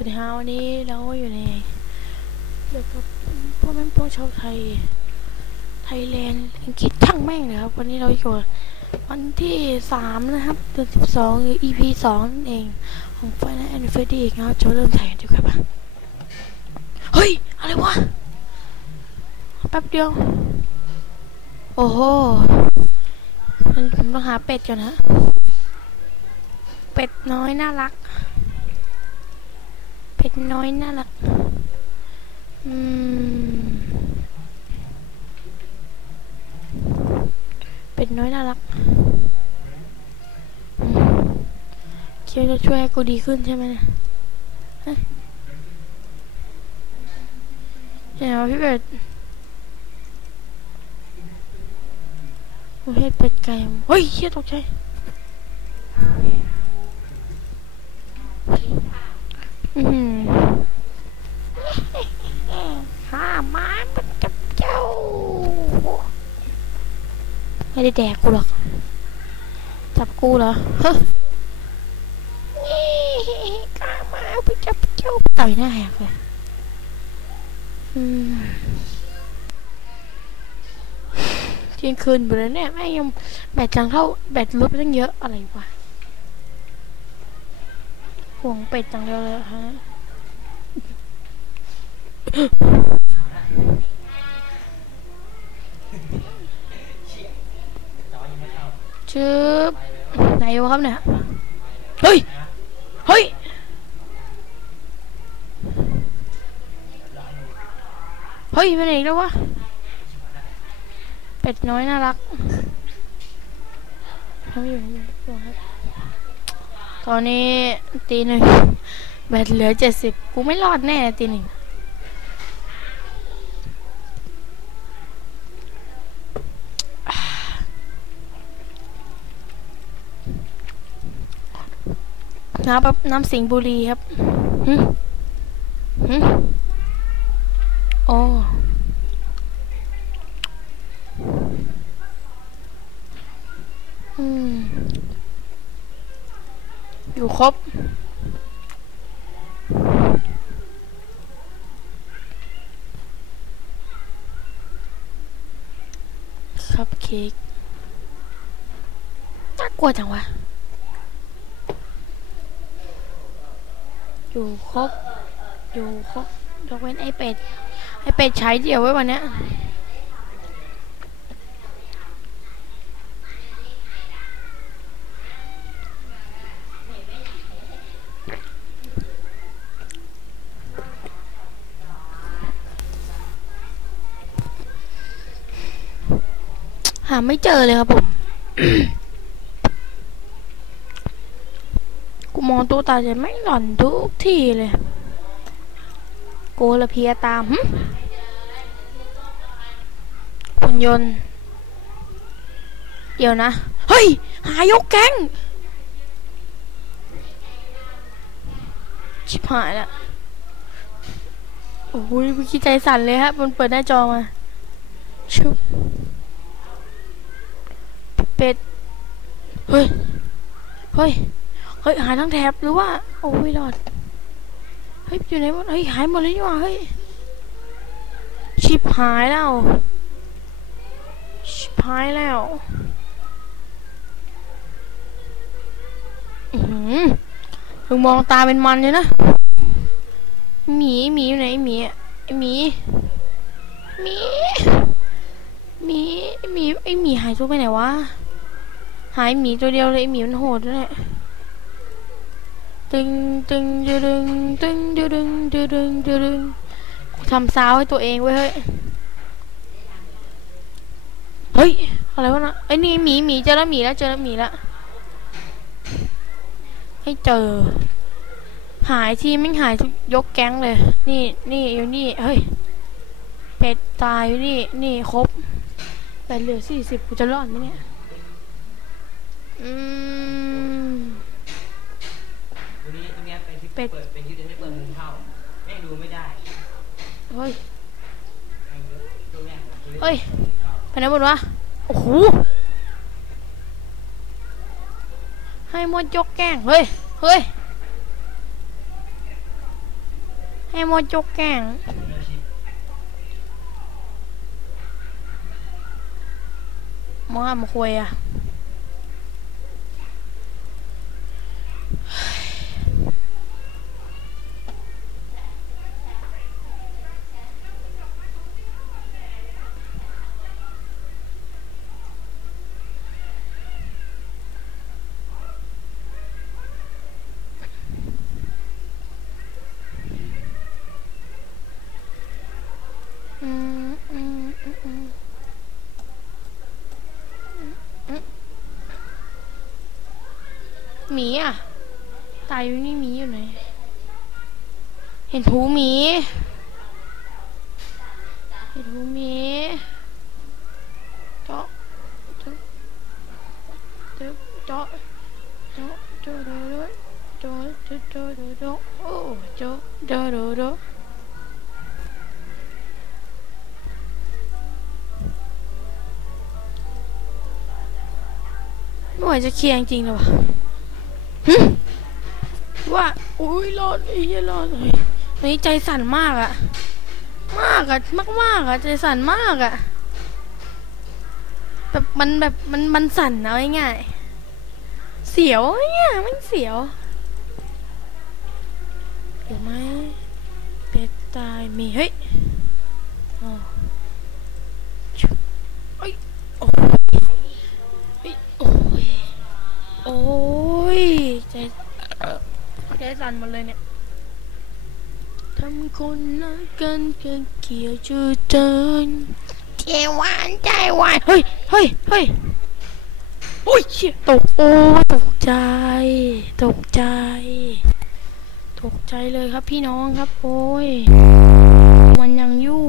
วัสดีฮะวันนี้เราอยู่ในเกี่ยวกับพวกแม่งพวกชาวไทย ไทยแลนด์อังกฤษช่างแม่งนะครับ วันนี้เราอยู่วันที่สามนะครับเดือนสิบสองหรือ EP สองนั่นเอง ของไฟน a แอนด์เฟรดี้นะครับจะเริ่มถ่ายกันดีกว่าปะเฮ้ย อะไรวะ แป๊บเดียว โอ้โหงั้นผมต้องหาเป็ดก่อนนะ เป็ดน้อยน่ารัก เป็ดน้อยน่ารัก อืม เป็ดน้อยน่ารักเคียวจะช่วยให้กูดีขึ้นใช่ไหมเนี่ยเดี๋ยวพี่เป็ดโอ้ยเป็ดไก่เฮ้ยเชี่ยตกใจอืม ห้าไม้มันจับเจ้าไม่ได้แดกกูหรอก จับกูเหรอฮะนี่กล้ามาไปจับเจ้าต่อยหน้าแหกเลยเที่ยงคืนไปแล้วเนี่ยแม่ยังแบตจังเท่าแบตลดไปตั้งเยอะอะไรวะห่วงเป็ดจังเดียวเลยฮะ ชืบไหนวะครับเนี่ย เฮ้ย เฮ้ย เฮ้ยไปไหนอีกแล้ววะ เป็ดน้อยน่ารักทำอยู่อยู่อยู่ครับตอนนี้ตีหนึ่งแบตเหลือเจ็ดสิบกูไม่รอดแน่ตีหนึ่ง น้ำแบบน้ำสิงบุรีครับหึหึโอ้อืม อยู่ครบคัพเค้กน่ากลัวจังวะ อยู่ครบ อยู่ครบยกเว้นไอเป็ด ไอเป็ดใช้เดียวไว้วันนี้หาไม่เจอเลยครับผม กูมอง ตัวตาจะไม่หล่อนทุกทีเลย โกละเพียตามหึคุณยนต์ เดี๋ยวนะ เฮ้ย หายกแก๊งชิบหายละโอ้ยเมื่อกี้ใจสั่นเลยฮะ มันเปิดหน้าจอมา ชุบ เป็ด เฮ้ย เฮ้ย ฮ้ยหายทั้งแถบหรือว่า โอ้ยรอด เฮ้ยอยู่ไหนหมดเฮ้ยหายหมดเลยนี่ว่าเฮ้ย ชิบหายแล้ว ชิบหายแล้วอือหือมึงมองตาเป็นมันเลยนะ หมีหมีอยู่ไหนหมีไอหมีหมีหมีไอหมีไอหมีหายตัวไปไหนวะ หายหมีตัวเดียวเลยไอหมีมันโหดด้วย ตึงตึงดึงตึงดึดึงดึงดึงทำซาวให้ตัวเองไว้เฮ้ยเฮ้ยอะไรวะนะไอ้นี่หมีหมีเจอแล้วหมีแล้วเจอแล้วหมีแล้วให้เจอ หายที่ไม่หายทุกยกแก๊งเลย นี่นี่อยู่นี่เฮ้ยเป็ดตายอยู่นี่นี่ครบแต่เหลือสี่สิบกูจะรอดไหมเนี่ยอืม เนี้ยเป็นที่เป็เปิดดเป็นที่จะไม่เปิดมุมเข้าแม่งดูไม่ได้เฮ้ย แม่งตัวแม่งตัวนี้เฮ้ยไปไหนหมดวะ โอ้โห ให้มดยกแกล้ง เฮ้ย เฮ้ย ให้โมจกแกล้งเลือกชิปมอมาคุยอะอืมอืมอืมอืม หมีอะ ตายอยู่นี่มีอยู่ไหน เห็นหูหมี เห็นหูหมีเจาะเจาะเจาะเจาะเจาะเจาะเจาะเจาะเจาะโอ้เจาะเจาะเจาะไม่ไหวจะเคลียร์จริงๆเลยวะ ว่าอุ้ยรอดไอ้เหี้ยรอดเลยตอนนี้ใจสั่นมากอะมากอะมากมากอะใจสั่นมากอะแบบมันแบบมันมันสั่นเอาง่ายๆเสียวเนี่ยมันเสียวเดี๋ยวไหมเป็ดตายมีเฮ้ยอ๋อชุบเอ้ยโอ้ยเฮ้ยโอ้ยโอ้ย สั่นหมดเลยเนี่ยทำคนรักกันกันเกี่ยวจูเจินใจหวานใจหวานเฮ้ยเฮ้ยเฮ้ยโอ้ยเชี่ยตกโอ้ยตกใจ ตกใจ ตกใจเลยครับพี่น้องครับ โอ้ย มันยังอยู่